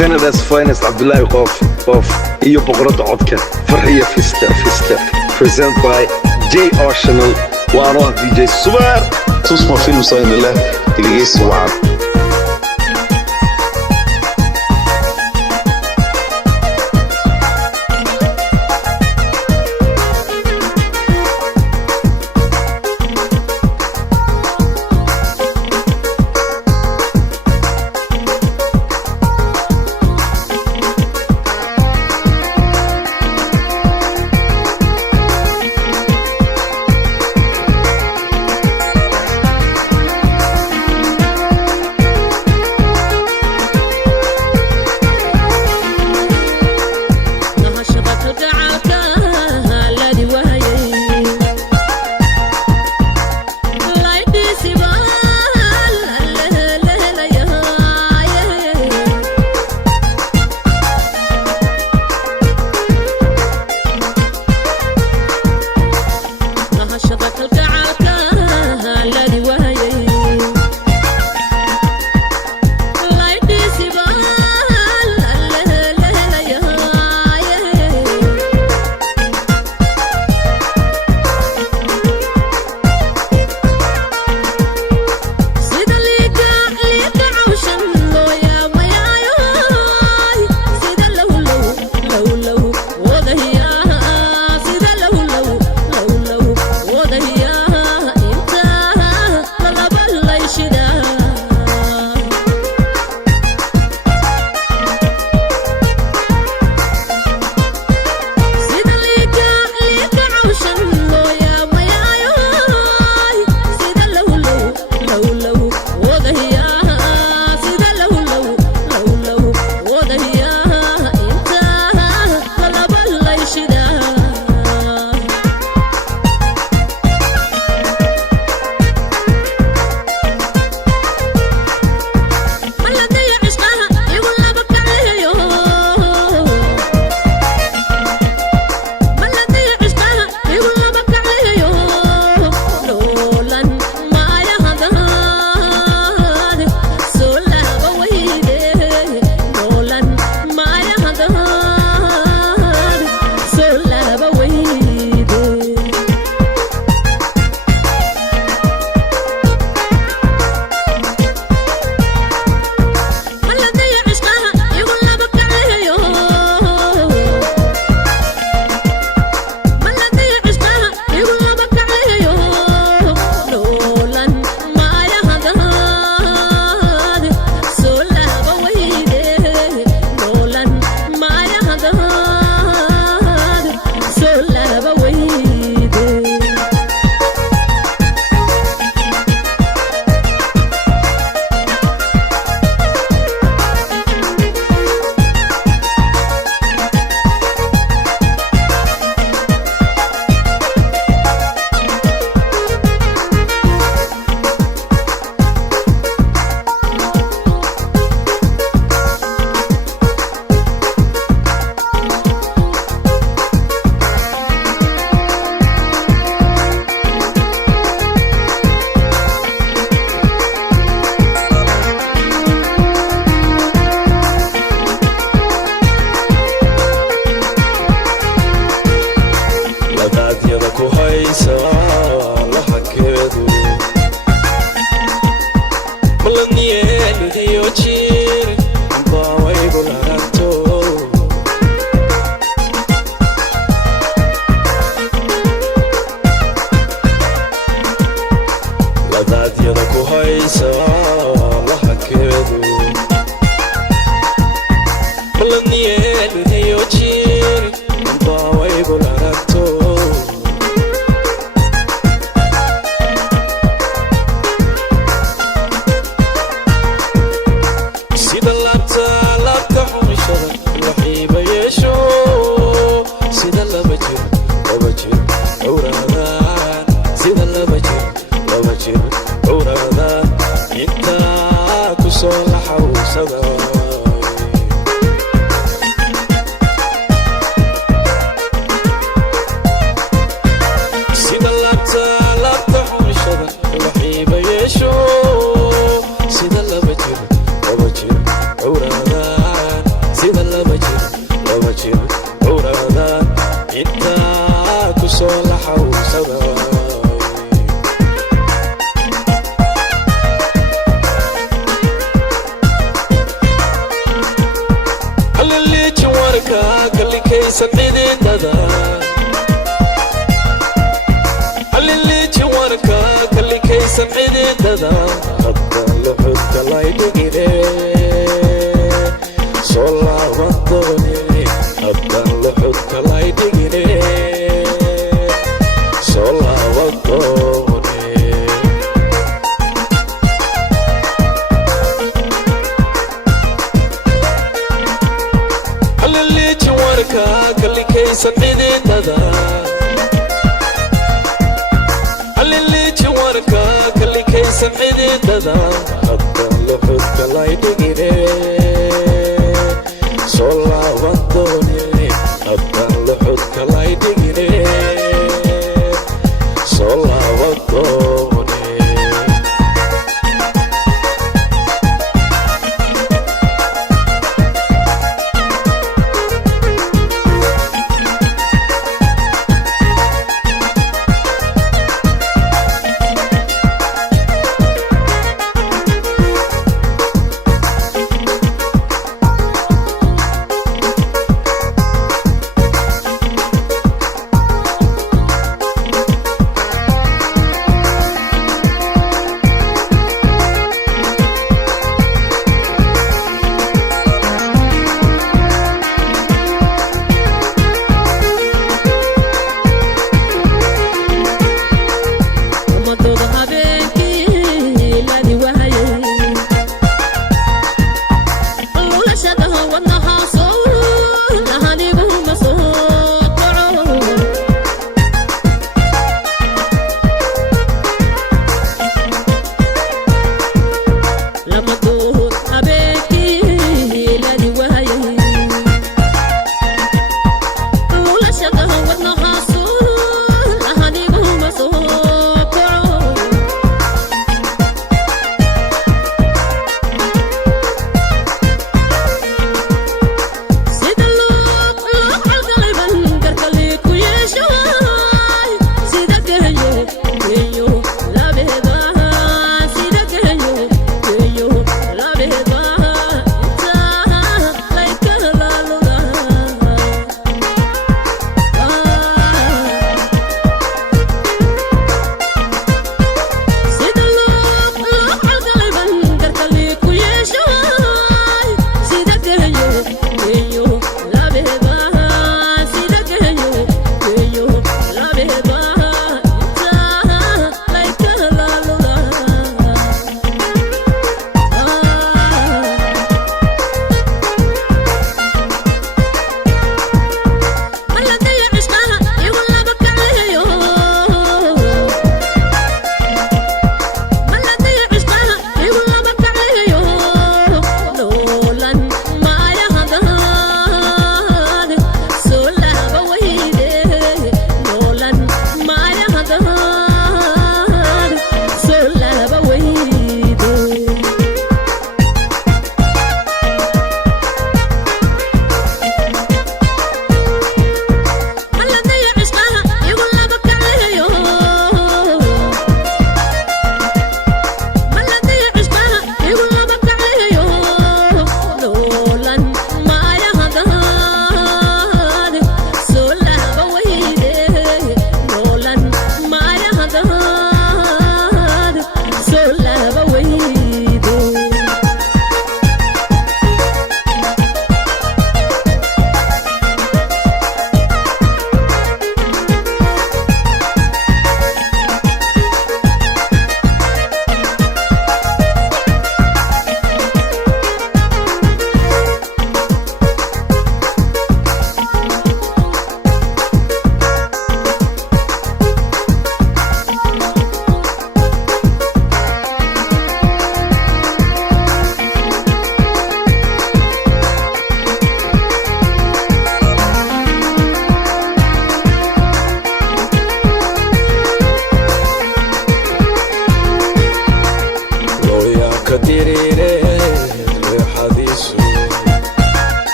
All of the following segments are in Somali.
Canada's finest Abdullahi Qof iyo boqorada codka Farxiya Fiska present by J Arsenal waana DJ Subar tusma film saynile dhageysi wacan jir urada inta ku soo la xawsada اللي جوارك اللي كيسن عيدنا اللي جوارك اللي كيسن عيدنا حتى لحد الله يدقيني صلى وطوني حتى لحد الله يدقيني صلى وطوني اللي جوارك اللي كيسن عيدنا اللي جوارك اللي كيسن عيدنا حتى لحد الله يدقيني صلى وطوني حتى لحد الله يدقيني صلى وطوني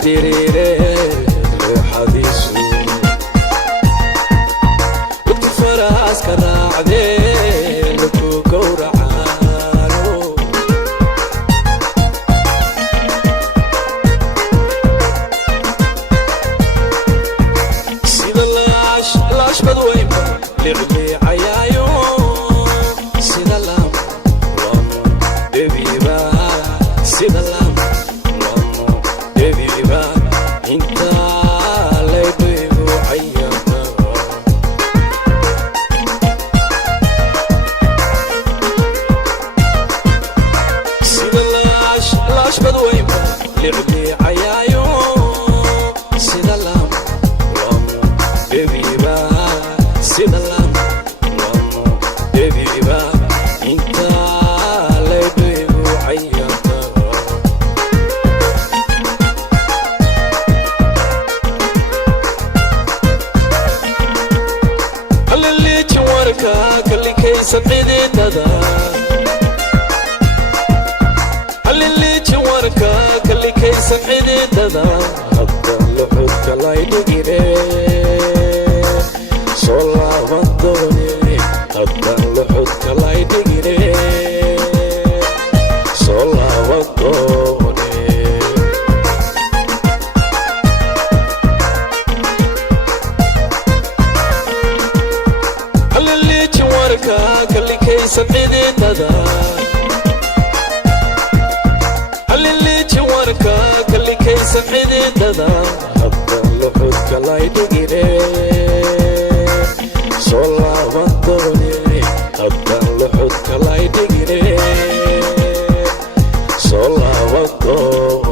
dirire leexadiisu dadka faraaska raacdee lagu gowracaano sida laash badweynba liicliicayaayo sida laam lamo debiba sida laam lamo debiba intaa laybigu cayama sida laash badweynba liicliicayaayo sida laam lamo debiba sida laam lamo debiba intaa laybigu cayama haliliiji warka kalikaysan xididada haliliiji warka kalikaysan xididada hadda luxudka laydhigire soo laaban doone hadda luxudka laydhigire soo laaban doone haliliiji warka kalikaysan xididada haliliiji warka kalikaysan xididada hadda luxudka laydhigire soo laaban doone hadda luxudka laydhigire soo laaban doone